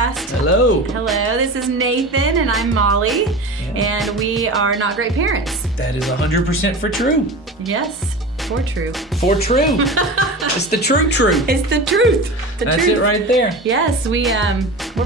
podcast. Hello. Hello, this is Nathan and I'm Molly, and we are not great parents. That is 100% for true. Yes, for true. For true. It's the true truth. It's the truth. That's it right there. Yes, we're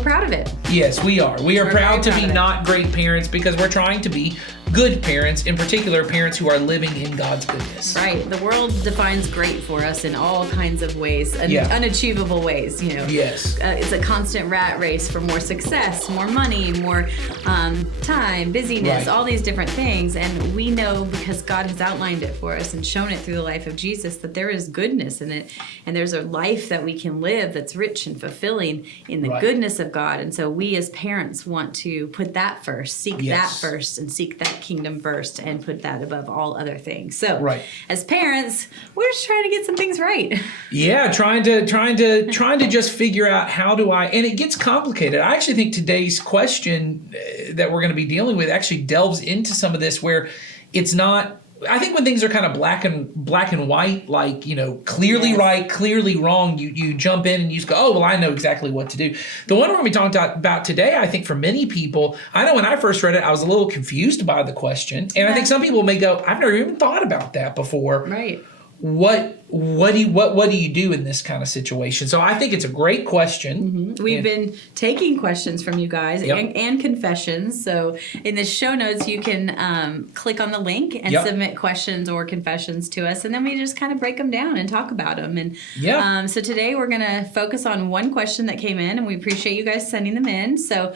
proud of it. Yes, we are. We're proud to very be proud of it. not great parents because we're trying to be good parents, in particular parents who are living in God's goodness. Right. The world defines great for us in all kinds of ways, unachievable ways, you know. Yes. It's a constant rat race for more success, more money, more time, busyness, Right. all these different things. And we know because God has outlined it for us and shown it through the life of Jesus that there is goodness in it. And there's a life that we can live that's rich and fulfilling in the Right. goodness of God. And so we as parents want to put that first, seek Yes. that first, and seek that kingdom first and put that above all other things. So Right. as parents, we're just trying to get some things right. Yeah, trying to just figure out how do I, and it gets complicated. I actually think today's question that we're going to be dealing with actually delves into some of this where it's not. I think when things are kind of black and white, like, you know, clearly Yes. right, clearly wrong, you jump in and you just go, oh, well, I know exactly what to do. The one we're going to be talking about today, I think for many people, I know when I first read it, I was a little confused by the question. And I think some people may go, I've never even thought about that before. Right. What do you do in this kind of situation? So I think it's a great question. We've been taking questions from you guys Yep. and confessions. So in the show notes, you can click on the link and Yep. submit questions or confessions to us. And then we just kind of break them down and talk about them. And Yeah. so today we're going to focus on one question that came in, and we appreciate you guys sending them in. So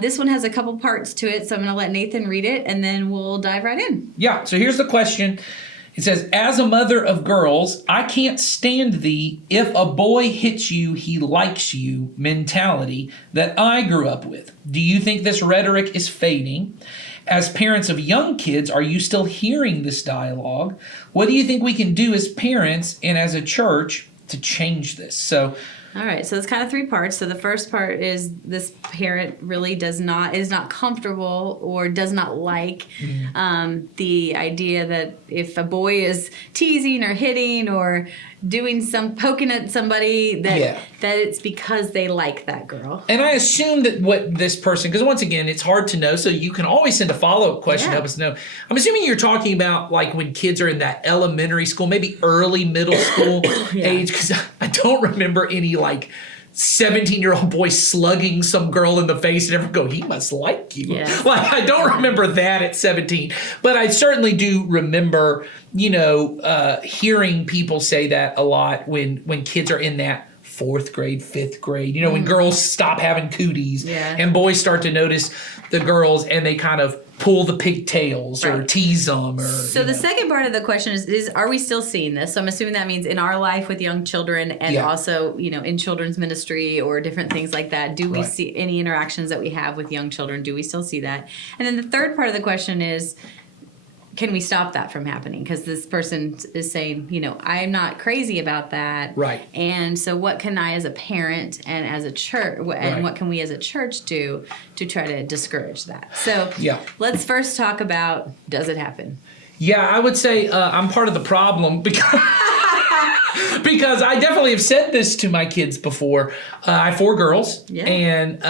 this one has a couple parts to it. So I'm going to let Nathan read it, and then we'll dive right in. Yeah, so here's the question. It says, as a mother of girls, I can't stand the if a boy hits you, he likes you mentality that I grew up with. Do you think this rhetoric is fading? As parents of young kids, are you still hearing this dialogue? What do you think we can do as parents and as a church to change this? So, All right, so it's kind of three parts. So the first part is this parent really is not comfortable or does not like the idea that if a boy is teasing or hitting or doing poking at somebody that it's because they like that girl. and I assume that what this person, because once again, it's hard to know, so you can always send a follow-up question to help us know. I'm assuming you're talking about like when kids are in that elementary school, maybe early middle school age, because I don't remember any like 17-year-old boy slugging some girl in the face and everyone go, he must like you. Yeah. Like, I don't remember that at 17. But I certainly do remember, hearing people say that a lot when kids are in that 4th grade, 5th grade, when girls stop having cooties and boys start to notice the girls and they kind of pull the pigtails or tease them. So the second part of the question is are we still seeing this? So I'm assuming that means in our life with young children and also, in children's ministry or different things like that. Do we see any interactions that we have with young children? Do we still see that? And then the third part of the question is, can we stop that from happening? Because this person is saying, I'm not crazy about that. Right. And so what can I as a parent and as a church, and what can we as a church do to try to discourage that? So let's first talk about, does it happen? Yeah, I would say I'm part of the problem because I definitely have said this to my kids before. I have 4 girls, and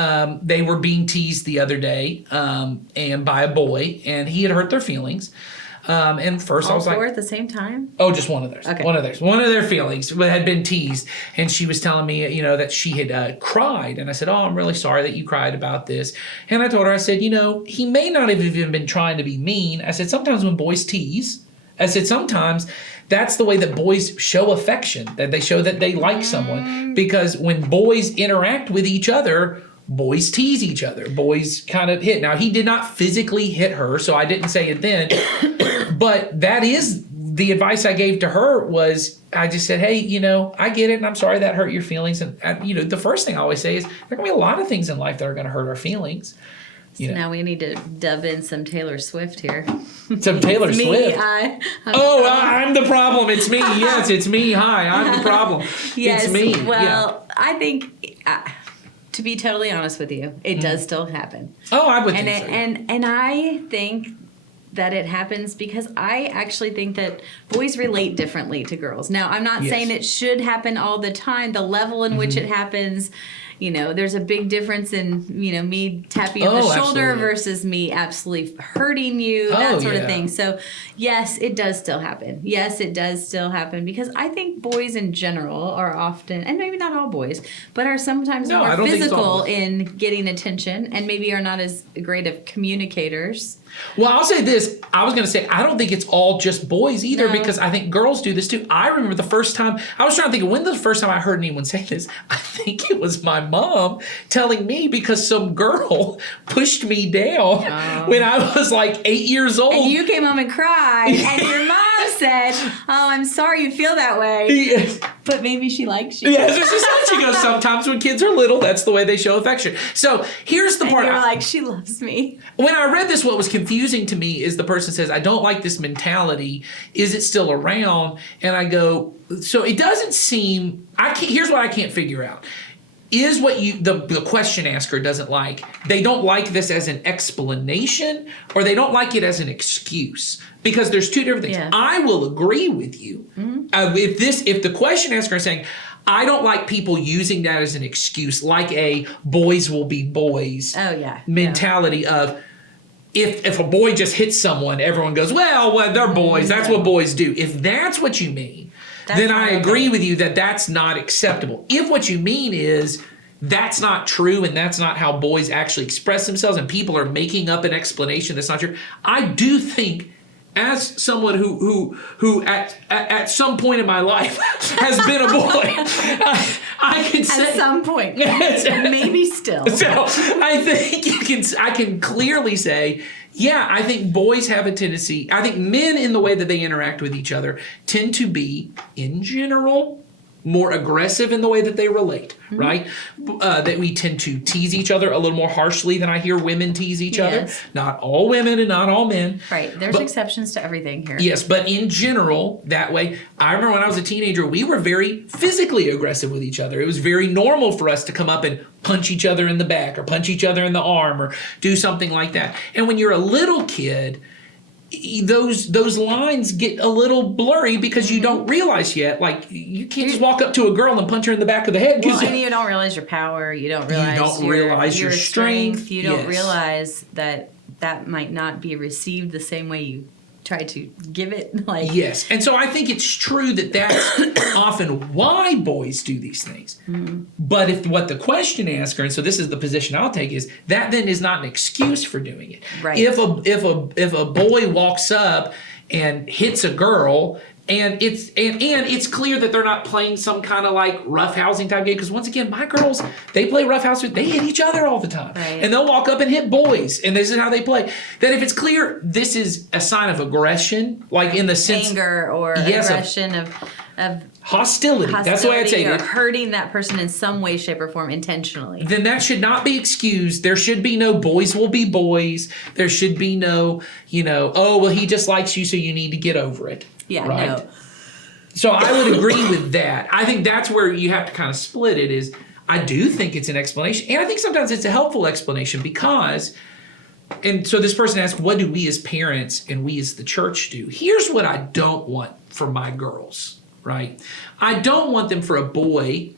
they were being teased the other day and by a boy, and he had hurt their feelings. And first I was like, all 4 at the same time? Oh, just one of theirs. Okay. One of theirs. One of their feelings had been teased. And she was telling me, that she had cried. And I said, oh, I'm really sorry that you cried about this. And I told her, I said, he may not have even been trying to be mean. I said, sometimes when boys tease, I said, sometimes that's the way that boys show affection, that they show that they like someone. Because when boys interact with each other, boys tease each other. Boys kind of hit. Now, he did not physically hit her, so I didn't say it then. But that is the advice I gave to her was I just said, hey, I get it, and I'm sorry that hurt your feelings. And, the first thing I always say is there are going to be a lot of things in life that are going to hurt our feelings. So now we need to dub in some Taylor Swift here. Some Taylor Swift. I'm the problem. It's me. Yes, it's me. Hi, I'm the problem. Yes, it's me. Well, I think, to be totally honest with you, it does still happen. Oh, I would and think so. And I think that it happens because I actually think that boys relate differently to girls. Now, I'm not saying it should happen all the time. The level in which it happens, there's a big difference in, me tapping you on the shoulder absolutely. versus me absolutely hurting you, that sort of thing. So, yes, it does still happen. Yes, it does still happen because I think boys in general are often, and maybe not all boys, but are sometimes more physical in getting attention and maybe are not as great of communicators. Well, I'll say this. I was going to say, I don't think it's all just boys either because I think girls do this too. I remember the first time, I was trying to think of when the first time I heard anyone say this. I think it was my mom telling me because some girl pushed me down when I was like 8 years old. And you came home and cried and your mom said, "Oh, I'm sorry you feel that way." Yes. But maybe she likes you. Yes, she goes, sometimes when kids are little, that's the way they show affection. So here's the part. You're like, she loves me. When I read this, what was confusing to me is the person says, I don't like this mentality. Is it still around? And I go, so it doesn't seem, here's what I can't figure out. Is what the question asker doesn't like, they don't like this as an explanation or they don't like it as an excuse? Because there's two different things. Yeah. I will agree with you. Mm-hmm. If the question asker is saying, I don't like people using that as an excuse, like a boys will be boys mentality of, if a boy just hits someone, everyone goes, well, they're boys. That's what boys do. If that's what you mean, then I agree with you that that's not acceptable. If what you mean is that's not true and that's not how boys actually express themselves and people are making up an explanation that's not true, I do think as someone who at some point in my life has been a boy, I can say at some point, maybe still. So I think I can clearly say, yeah, I think boys have a tendency. I think men, in the way that they interact with each other, tend to be, in general, more aggressive in the way that they relate, right? That we tend to tease each other a little more harshly than I hear women tease each other. Not all women and not all men. Right. There's exceptions to everything here. Yes, but in general, that way. I remember when I was a teenager, we were very physically aggressive with each other. It was very normal for us to come up and punch each other in the back or punch each other in the arm or do something like that. And when you're a little kid, those lines get a little blurry because you don't realize yet. Like, you can't just walk up to a girl and punch her in the back of the head. Well, and you don't realize your power. You don't realize your strength. You don't realize that might not be received the same way you try to give it. Yes. And so I think it's true that that's often why boys do these things. Mm-hmm. But if what the question asker, and so this is the position I'll take, is that then is not an excuse for doing it. Right. If a boy walks up and hits a girl, and it's clear that they're not playing some kind of like roughhousing type game, because once again, my girls, they play roughhouse, they hit each other all the time. Right. And they'll walk up and hit boys, and this is how they play. That if it's clear this is a sign of aggression, like in the sense anger or aggression of hostility. That's the way I'd say it. Or hurting that person in some way, shape, or form intentionally. Then that should not be excused. There should be no boys will be boys. There should be no, oh, well, he just likes you, so you need to get over it. Yeah, right? No. So I would agree with that. I think that's where you have to kind of split it is I do think it's an explanation. And I think sometimes it's a helpful explanation because, and so this person asked, what do we as parents and we as the church do? Here's what I don't want for my girls, right? I don't want them for a boy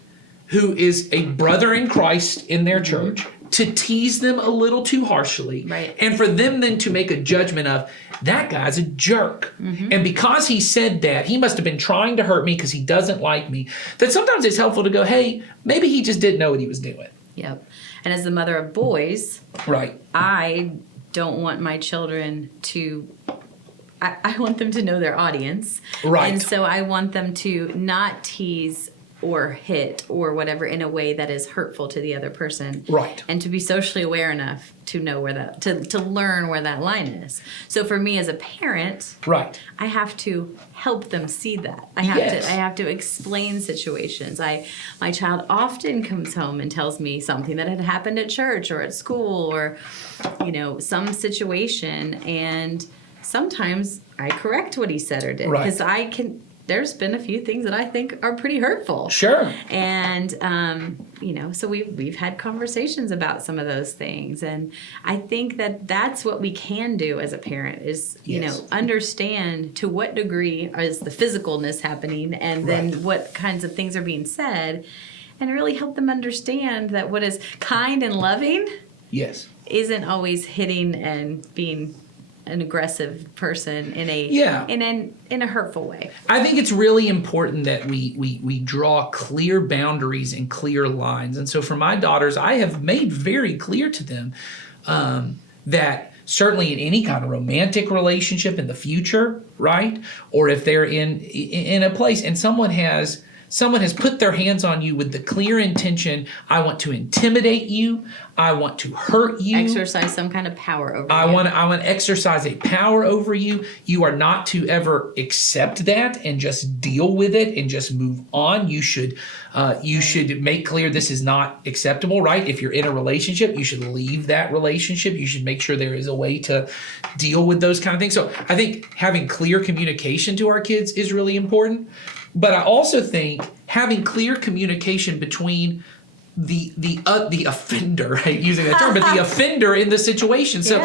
who is a brother in Christ in their church to tease them a little too harshly. Right. And for them then to make a judgment of, that guy's a jerk. Mm-hmm. And because he said that, he must have been trying to hurt me because he doesn't like me. That sometimes it's helpful to go, hey, maybe he just didn't know what he was doing. Yep. And as the mother of boys, right, I don't want my children to... I want them to know their audience. Right. And so I want them to not tease or hit or whatever in a way that is hurtful to the other person. Right. And to be socially aware enough to know where that, to learn where that line is. So for me as a parent, right, I have to help them see that. I have to explain situations. My child often comes home and tells me something that had happened at church or at school or, some situation, and sometimes I correct what he said or did because there's been a few things that I think are pretty hurtful. Sure. And, so we've had conversations about some of those things. And I think that that's what we can do as a parent is, understand to what degree is the physicalness happening and then what kinds of things are being said. and really help them understand that what is kind and loving Yes. isn't always hitting and being an aggressive person in a hurtful way. I think it's really important that we draw clear boundaries and clear lines. And so for my daughters, I have made very clear to them that certainly in any kind of romantic relationship in the future, right? Or if they're in a place and someone has put their hands on you with the clear intention, I want to intimidate you, I want to hurt you. Exercise some kind of power over you. I want to exercise a power over you. You are not to ever accept that and just deal with it and just move on. You should make clear this is not acceptable, right? If you're in a relationship, you should leave that relationship. You should make sure there is a way to deal with those kind of things. So I think having clear communication to our kids is really important. But I also think having clear communication between the offender, right, using that term, but the offender in the situation. So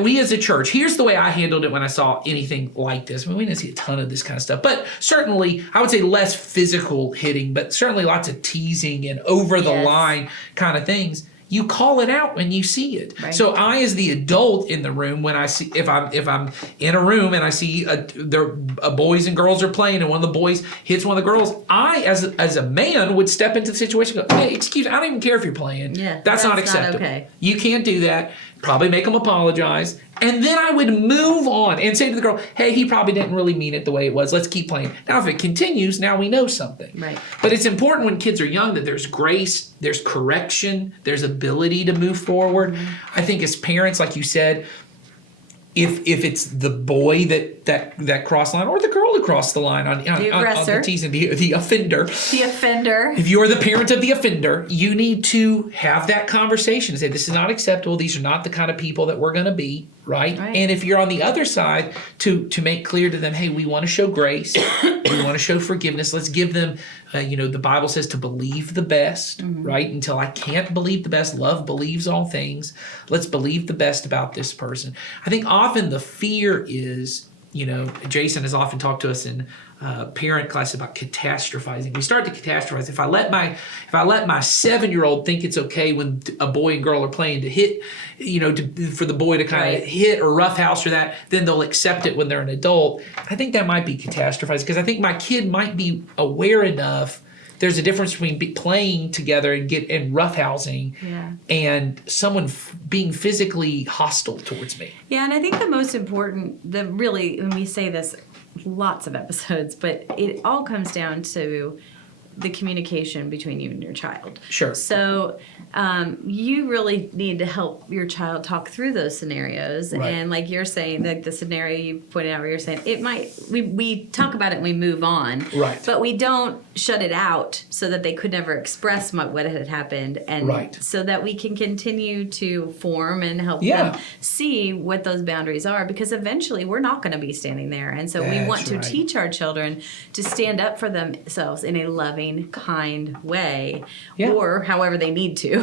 we as a church, here's the way I handled it when I saw anything like this. I mean, we didn't see a ton of this kind of stuff, but certainly I would say less physical hitting, but certainly lots of teasing and over the line kind of things. You call it out when you see it. Right. So I, as the adult in the room, when I see if I'm in a room and I see boys and girls are playing and one of the boys hits one of the girls, I, as a man, would step into the situation and go, hey, excuse me, I don't even care if you're playing. Yeah, that's not acceptable. Not okay. You can't do that. Probably make them apologize. And then I would move on and say to the girl, hey, he probably didn't really mean it the way it was. Let's keep playing. Now, if it continues, now we know something. Right. But it's important when kids are young that there's grace, there's correction, there's ability to move forward. Mm-hmm. I think as parents, like you said, if it's the boy that crossed the line or the girl that crossed the line on the teasing, the offender. The offender. If you're the parent of the offender, you need to have that conversation and say, this is not acceptable. These are not the kind of people that we're going to be, right? And if you're on the other side, to make clear to them, hey, we want to show grace. We want to show forgiveness. Let's give them, the Bible says to believe the best, right? Until I can't believe the best, love believes all things. Let's believe the best about this person. I think often the fear is, Jason has often talked to us in parent class about catastrophizing. We start to catastrophize. If I let my 7-year-old think it's okay when a boy and girl are playing to hit, for the boy to kind of hit or roughhouse or that, then they'll accept it when they're an adult. I think that might be catastrophizing because I think my kid might be aware enough. There's a difference between playing together and roughhousing and someone being physically hostile towards me. Yeah, and I think the most important, really, when we say this lots of episodes, but it all comes down to the communication between you and your child. Sure. So you really need to help your child talk through those scenarios. Right. And like you're saying, like the scenario you pointed out where you're saying, we talk about it and we move on. Right. But we don't shut it out so that they could never express what had happened. And so that we can continue to form and help them see what those boundaries are. Because eventually we're not going to be standing there. And so we want to teach our children to stand up for themselves in a loving, kind way, or however they need to,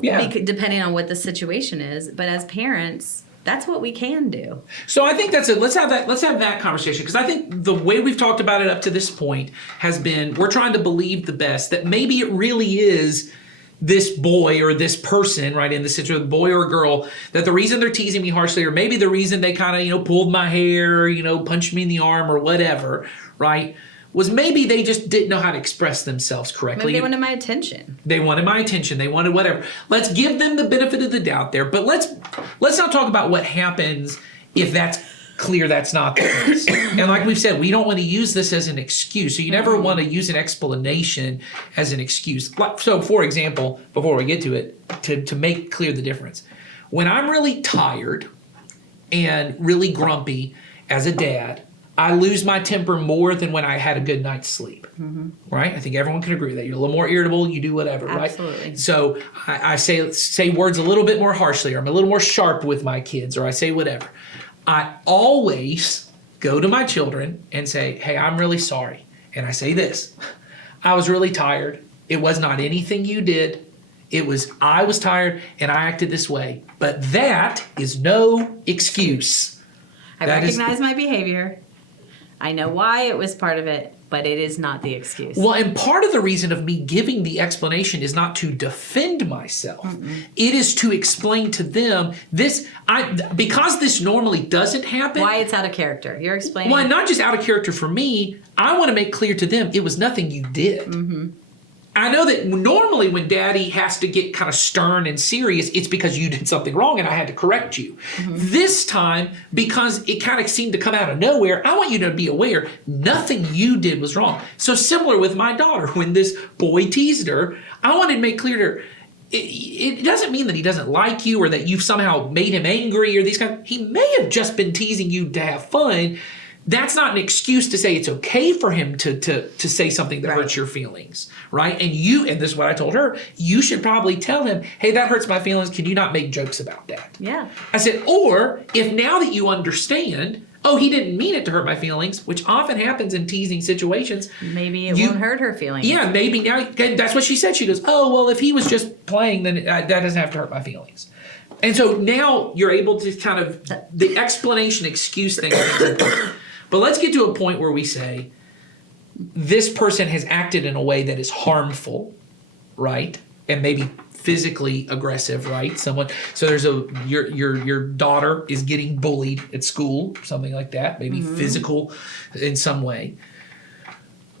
depending on what the situation is. But as parents, that's what we can do. So I think that's it. Let's have that conversation, because I think the way we've talked about it up to this point has been we're trying to believe the best, that maybe it really is this boy or this person, right, in the situation, boy or girl, that the reason they're teasing me harshly, or maybe the reason they kind of, pulled my hair, punched me in the arm or whatever, right, was maybe they just didn't know how to express themselves correctly. Maybe they wanted my attention. They wanted my attention. They wanted whatever. Let's give them the benefit of the doubt there. But let's not talk about what happens if that's clear that's not the case. And like we've said, we don't want to use this as an excuse. So you never want to use an explanation as an excuse. So for example, before we get to it, to make clear the difference. When I'm really tired and really grumpy as a dad, I lose my temper more than when I had a good night's sleep, right? I think everyone can agree with that. You're a little more irritable, you do whatever, Absolutely. Right? So I say words a little bit more harshly, or I'm a little more sharp with my kids, or I say whatever. I always go to my children and say, hey, I'm really sorry. And I say this, I was really tired. It was not anything you did. I was tired and I acted this way. But that is no excuse. I recognize my behavior. I know why it was part of it, but it is not the excuse. Well, and part of the reason of me giving the explanation is not to defend myself. It is to explain to them because this normally doesn't happen. Why it's out of character. You're explaining. Well, not just out of character for me. I want to make clear to them it was nothing you did. I know that normally when daddy has to get kind of stern and serious, it's because you did something wrong and I had to correct you. This time, because it kind of seemed to come out of nowhere, I want you to be aware nothing you did was wrong. So similar with my daughter, when this boy teased her, I wanted to make clear to her, it doesn't mean that he doesn't like you or that you've somehow made him angry or these kind of, he may have just been teasing you to have fun. That's not an excuse to say it's okay for him to say something that hurts your feelings, right? And this is what I told her, you should probably tell him, hey, that hurts my feelings. Can you not make jokes about that? Yeah. I said, or if now that you understand, oh, he didn't mean it to hurt my feelings, which often happens in teasing situations. Maybe it won't hurt her feelings. Yeah, maybe now, that's what she said. She goes, oh, well, if he was just playing, then that doesn't have to hurt my feelings. And so now you're able to kind of, the explanation excuse thing. But let's get to a point where we say, this person has acted in a way that is harmful, right? And maybe physically aggressive, right? So there's your daughter is getting bullied at school, something like that, maybe physical in some way.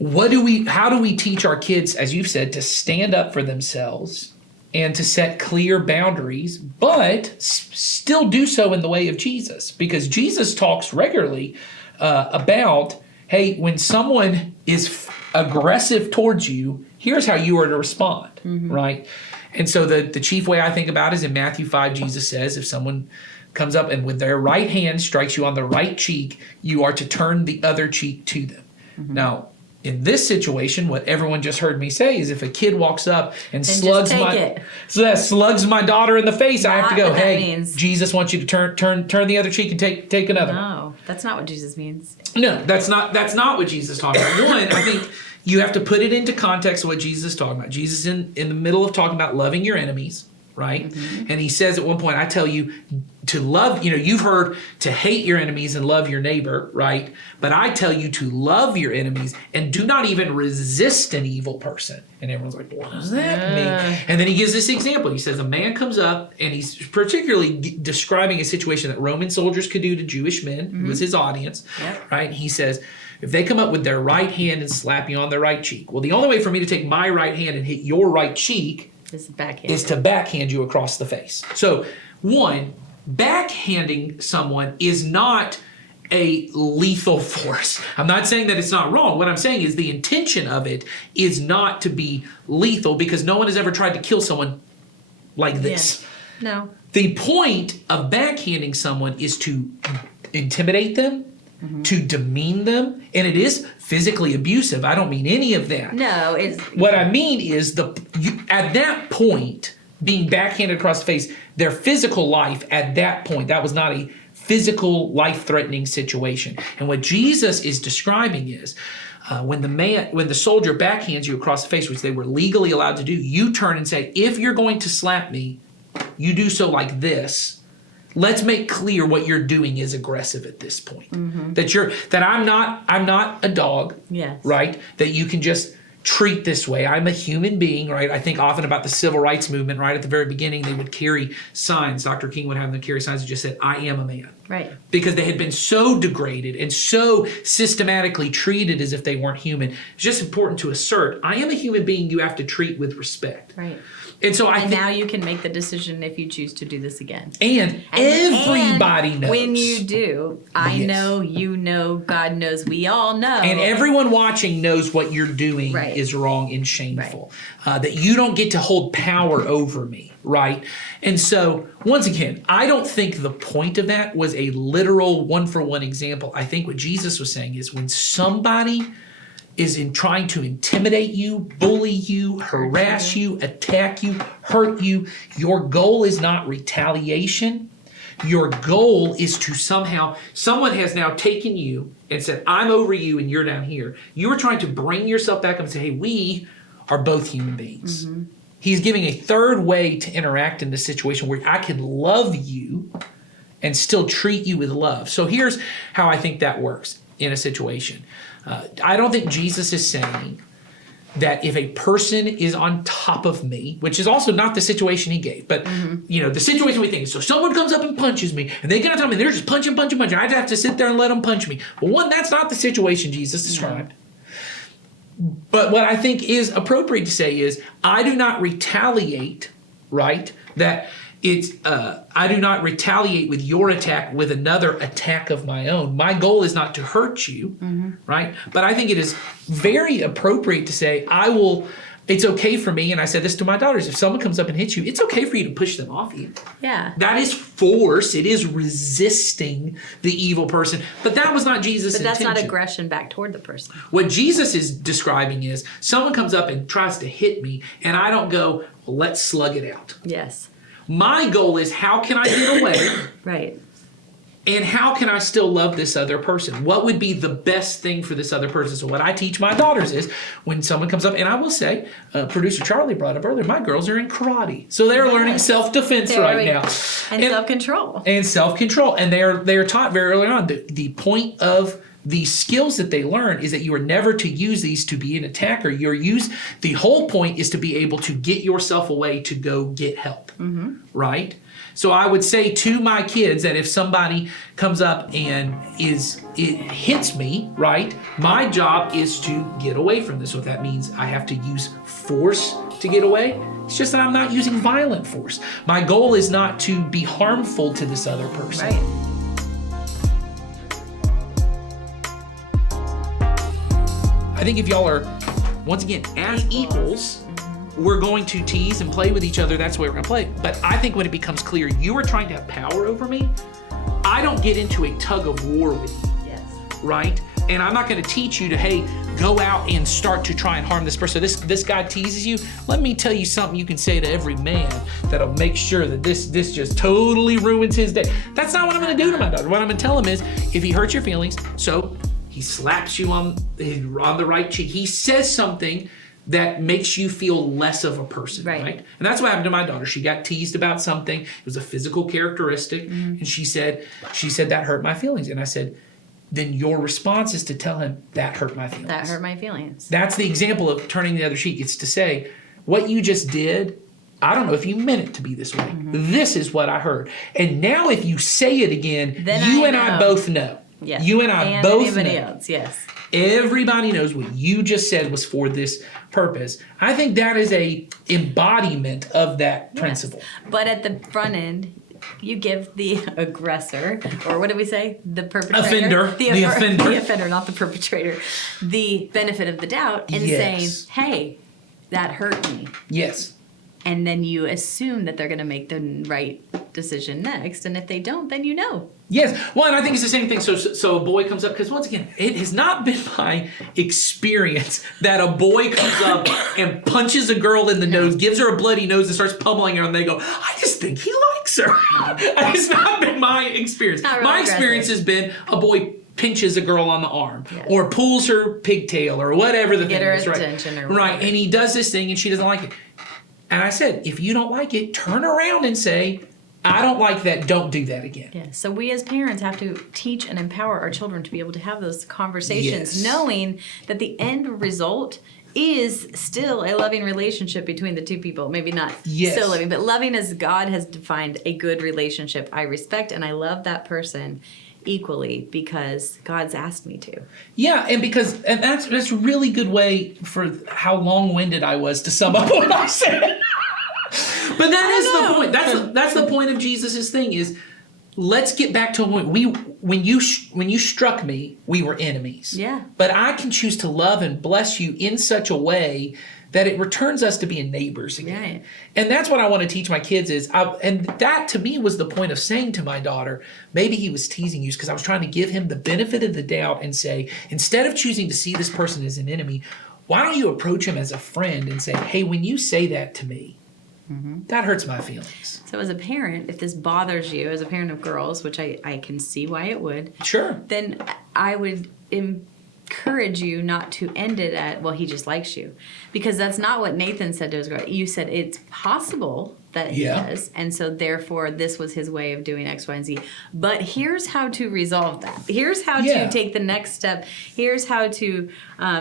How do we teach our kids, as you've said, to stand up for themselves and to set clear boundaries, but still do so in the way of Jesus? Because Jesus talks regularly about, hey, when someone is aggressive towards you, here's how you are to respond, right? And so the chief way I think about it is in Matthew 5, Jesus says, if someone comes up and with their right hand strikes you on the right cheek, you are to turn the other cheek to them. Now, in this situation, what everyone just heard me say is if a kid walks up and slugs my daughter in the face, I have to go, hey, Jesus wants you to turn the other cheek and take another. No, that's not what Jesus means. No, that's not what Jesus is talking about. One, I think you have to put it into context of what Jesus is talking about. Jesus is in the middle of talking about loving your enemies, right? And he says at one point, I tell you to love, you've heard to hate your enemies and love your neighbor, right? But I tell you to love your enemies and do not even resist an evil person. And everyone's like, what does that mean? And then he gives this example. He says a man comes up and he's particularly describing a situation that Roman soldiers could do to Jewish men, who was his audience, right? And he says, if they come up with their right hand and slap you on the right cheek, well, the only way for me to take my right hand and hit your right cheek is to backhand you across the face. So, one, backhanding someone is not a lethal force. I'm not saying that it's not wrong. What I'm saying is the intention of it is not to be lethal because no one has ever tried to kill someone like this. Yeah. No. The point of backhanding someone is to intimidate them, to demean them, and it is physically abusive. I don't mean any of that. No, what I mean is at that point, being backhanded across the face, their physical life at that point, that was not a physical life-threatening situation. And what Jesus is describing is when the soldier backhands you across the face, which they were legally allowed to do, you turn and say, if you're going to slap me, you do so like this. Let's make clear what you're doing is aggressive at this point. That I'm not a dog, right? That you can just treat this way. I'm a human being, right? I think often about the civil rights movement, right? At the very beginning, they would carry signs. Dr. King would have them carry signs that just said, I am a man. Right. Because they had been so degraded and so systematically treated as if they weren't human. It's just important to assert, I am a human being you have to treat with respect. Right. And so now you can make the decision if you choose to do this again. And everybody knows. When you do, I know, you know, God knows, we all know. And everyone watching knows what you're doing is wrong and shameful. That you don't get to hold power over me, right? And so, once again, I don't think the point of that was a literal one-for-one example. I think what Jesus was saying is when somebody is in trying to intimidate you, bully you, harass you, attack you, hurt you, your goal is not retaliation. Your goal is to someone has now taken you and said, I'm over you and you're down here. You are trying to bring yourself back up and say, hey, we are both human beings. He's giving a third way to interact in this situation where I can love you and still treat you with love. So here's how I think that works. in a situation. I don't think Jesus is saying that if a person is on top of me, which is also not the situation he gave, but the situation we think is, so someone comes up and punches me, and they get on top of me, they're just punching, and I have to sit there and let them punch me. Well, one, that's not the situation Jesus described. But what I think is appropriate to say is, I do not retaliate, right? That it's I do not retaliate with your attack with another attack of my own. My goal is not to hurt you, right? But I think it is very appropriate to say, it's okay for me, and I said this to my daughters, if someone comes up and hits you, it's okay for you to push them off you. Yeah. That is force. It is resisting the evil person. But that was not Jesus' intention. But that's not aggression back toward the person. What Jesus is describing is, someone comes up and tries to hit me, and I don't go, well, let's slug it out. Yes. My goal is, how can I get away? Right. And how can I still love this other person? What would be the best thing for this other person? So what I teach my daughters is, when someone comes up, and I will say, producer Charlie brought up earlier, my girls are in karate. So they're learning self-defense right now. And self-control. And self-control. And they are taught very early on, the point of the skills that they learn is that you are never to use these to be an attacker. The whole point is to be able to get yourself away to go get help, right? So I would say to my kids that if somebody comes up and it hits me, right, my job is to get away from this. So if that means I have to use force to get away, it's just that I'm not using violent force. My goal is not to be harmful to this other person. Right. I think if y'all are, once again, as equals, we're going to tease and play with each other. That's the way we're going to play. But I think when it becomes clear you are trying to have power over me, I don't get into a tug of war with you. Yes. Right? And I'm not going to teach you to, hey, go out and start to try and harm this person. This guy teases you. Let me tell you something you can say to every man that'll make sure that this just totally ruins his day. That's not what I'm going to do to my daughter. What I'm going to tell him is, if he hurts your feelings, so he slaps you on the right cheek, he says something that makes you feel less of a person, right? And that's what happened to my daughter. She got teased about something. It was a physical characteristic, and she said that hurt my feelings. And I said, then your response is to tell him that hurt my feelings. That hurt my feelings. That's the example of turning the other cheek. It's to say, what you just did, I don't know if you meant it to be this way. This is what I heard. And now if you say it again, then you and I both know. Yes. You and I both anybody know. else, yes. Everybody knows what you just said was for this purpose. I think that is a embodiment of that principle. But at the front end, you give the aggressor, or what did we say? The perpetrator? The offender. The offender, not the perpetrator. The benefit of the doubt in saying, hey, that hurt me. Yes. And then you assume that they're going to make the right decision next. And if they don't, then you know. Yes. Well, and I think it's the same thing. So a boy comes up, because once again, it has not been my experience that a boy comes up and punches a girl in the nose, gives her a bloody nose, and starts pummeling her, and they go, I just think he likes her. It's not been my experience. Really my experience has been a boy pinches a girl on the arm, or pulls her pigtail, or whatever the thing is. Get her attention, or whatever. Right. And he does this thing, and she doesn't like it. And I said, if you don't like it, turn around and say, I don't like that. Don't do that again. Yeah. So we as parents have to teach and empower our children to be able to have those conversations, knowing that the end result is still a loving relationship between the two people. Maybe not so loving, but loving as God has defined a good relationship. I respect and I love that person equally because God's asked me to. Yeah, and that's a really good way for how long-winded I was to sum up what I said. But that is the point. That's the point of Jesus' thing is, let's get back to a point. When you struck me, we were enemies. Yeah. But I can choose to love and bless you in such a way that it returns us to being neighbors again. Right. And that's what I want to teach my kids and that to me was the point of saying to my daughter, maybe he was teasing you, because I was trying to give him the benefit of the doubt and say, instead of choosing to see this person as an enemy, why don't you approach him as a friend and say, hey, when you say that to me, that hurts my feelings. So as a parent, if this bothers you, as a parent of girls, which I can see why it would, sure, then I would encourage you not to end it at, well, he just likes you. Because that's not what Nathan said to his girl. You said it's possible that he does. And so therefore this was his way of doing X, Y, and Z. But here's how to resolve that. Here's how to take the next step. Here's how to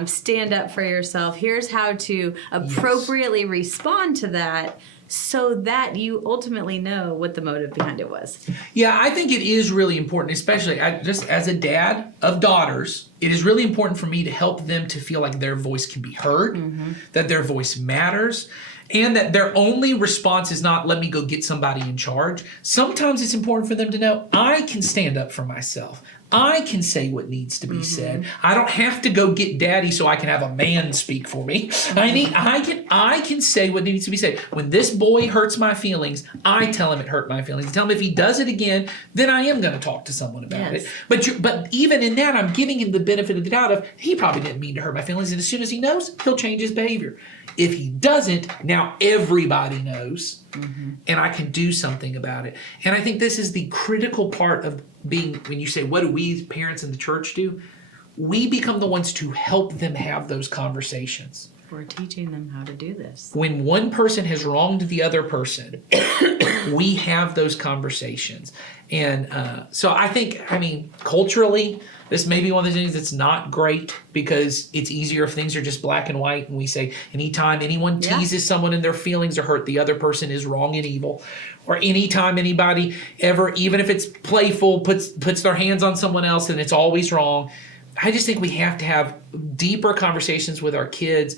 stand up for yourself. Here's how to appropriately respond to that, so that you ultimately know what the motive behind it was. Yeah, I think it is really important, especially just as a dad of daughters, it is really important for me to help them to feel like their voice can be heard, that their voice matters, and that their only response is not, let me go get somebody in charge. Sometimes it's important for them to know, I can stand up for myself. I can say what needs to be said. I don't have to go get daddy so I can have a man speak for me. I can say what needs to be said. When this boy hurts my feelings, I tell him it hurt my feelings. I tell him if he does it again, then I am going to talk to someone about it. But even in that, I'm giving him the benefit of the doubt of he probably didn't mean to hurt my feelings. And as soon as he knows, he'll change his behavior. If he doesn't, now everybody knows, and I can do something about it. And I think this is the critical part of being, when you say, what do we parents in the church do? We become the ones to help them have those conversations. We're teaching them how to do this. When one person has wronged the other person, we have those conversations. And so I think, culturally, this may be one of the things that's not great, because it's easier if things are just black and white and we say anytime anyone teases someone in their feelings or hurt the other person is wrong and evil. Or anytime anybody ever, even if it's playful, puts their hands on someone else, and it's always wrong. I just think we have to have deeper conversations with our kids.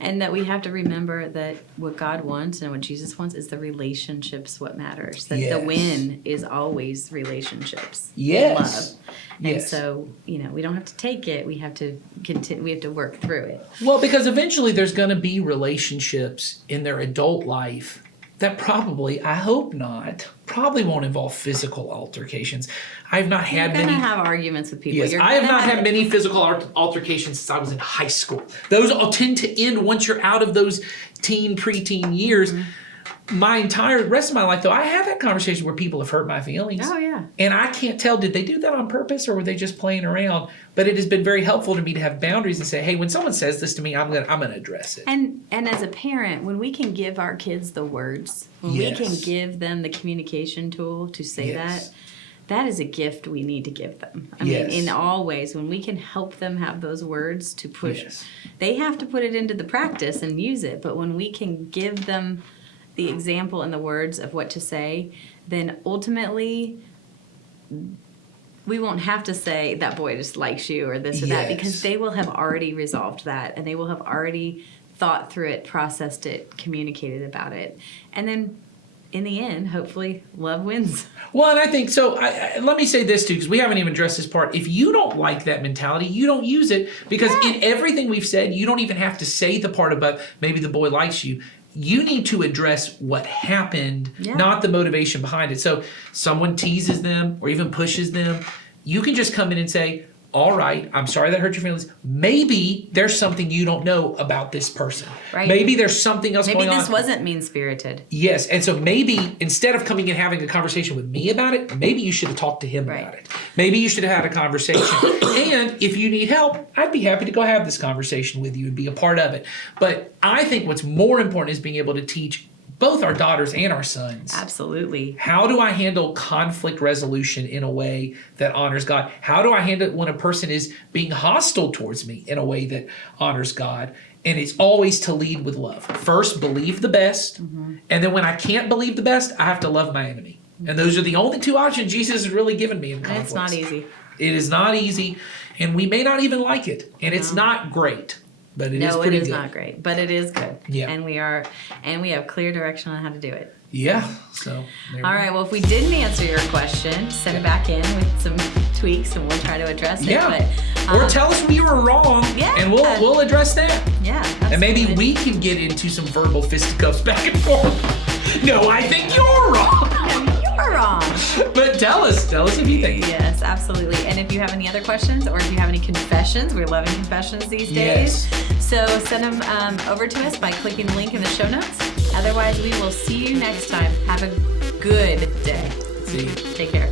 And that we have to remember that what God wants and what Jesus wants is the relationships what matters. That the win is always relationships. Yes. Love. And so, we don't have to take it. We have to continue. We have to work through it. Well, because eventually there's going to be relationships in their adult life that probably, I hope not, probably won't involve physical altercations. I've not had many. You're going to have arguments with people. Yes, I have not had many physical altercations since I was in high school. Those all tend to end once you're out of those preteen years. My entire rest of my life, though, I have had conversations where people have hurt my feelings. Oh, yeah. And I can't tell, did they do that on purpose or were they just playing around? But it has been very helpful to me to have boundaries and say, hey, when someone says this to me, I'm gonna address it. And as a parent, when we can give our kids the words, when we can give them the communication tool to say that is a gift we need to give them. I mean, in all ways, when we can help them have those words to push, they have to put it into the practice and use it. But when we can give them the example and the words of what to say, then ultimately we won't have to say that boy just likes you or this or that, because they will have already resolved that, and they will have already thought through it, processed it, communicated about it. And then in the end, hopefully love wins. Well, and I think so. Let me say this too, because we haven't even addressed this part. If you don't like that mentality, you don't use it, because in everything we've said, you don't even have to say the part about maybe the boy likes you. You need to address what happened, not the motivation behind it. So someone teases them or even pushes them, you can just come in and say, all right, I'm sorry that hurt your feelings. Maybe there's something you don't know about this person. Right. Maybe there's something else going on. Maybe this wasn't mean-spirited. Yes, and so maybe instead of coming and having a conversation with me about it, maybe you should have talked to him about it. Maybe you should have had a conversation. And if you need help, I'd be happy to go have this conversation with you and be a part of it. But I think what's more important is being able to teach both our daughters and our sons. Absolutely. How do I handle conflict resolution in a way that honors God? How do I handle it when a person is being hostile towards me in a way that honors God? And it's always to lead with love. First, believe the best. And then when I can't believe the best, I have to love my enemy. And those are the only two options Jesus has really given me in conflict. It's not easy. It is not easy. And we may not even like it. And it's not great. But it is pretty good. No, it is not great, but it is good. Yeah. And we have clear direction on how to do it. Yeah. So. All right. Well, if we didn't answer your question, send it back in with some tweaks, and we'll try to address it. Yeah. Or tell us we were wrong. Yeah. And we'll address that. Yeah. Absolutely. And maybe we can get into some verbal fisticuffs back and forth. No, I think you're wrong. You're wrong. But tell us if you think. Yes, absolutely. And if you have any other questions, or if you have any confessions, we're loving confessions these days. So send them over to us by clicking the link in the show notes. Otherwise, we will see you next time. Have a good day. See you. Take care.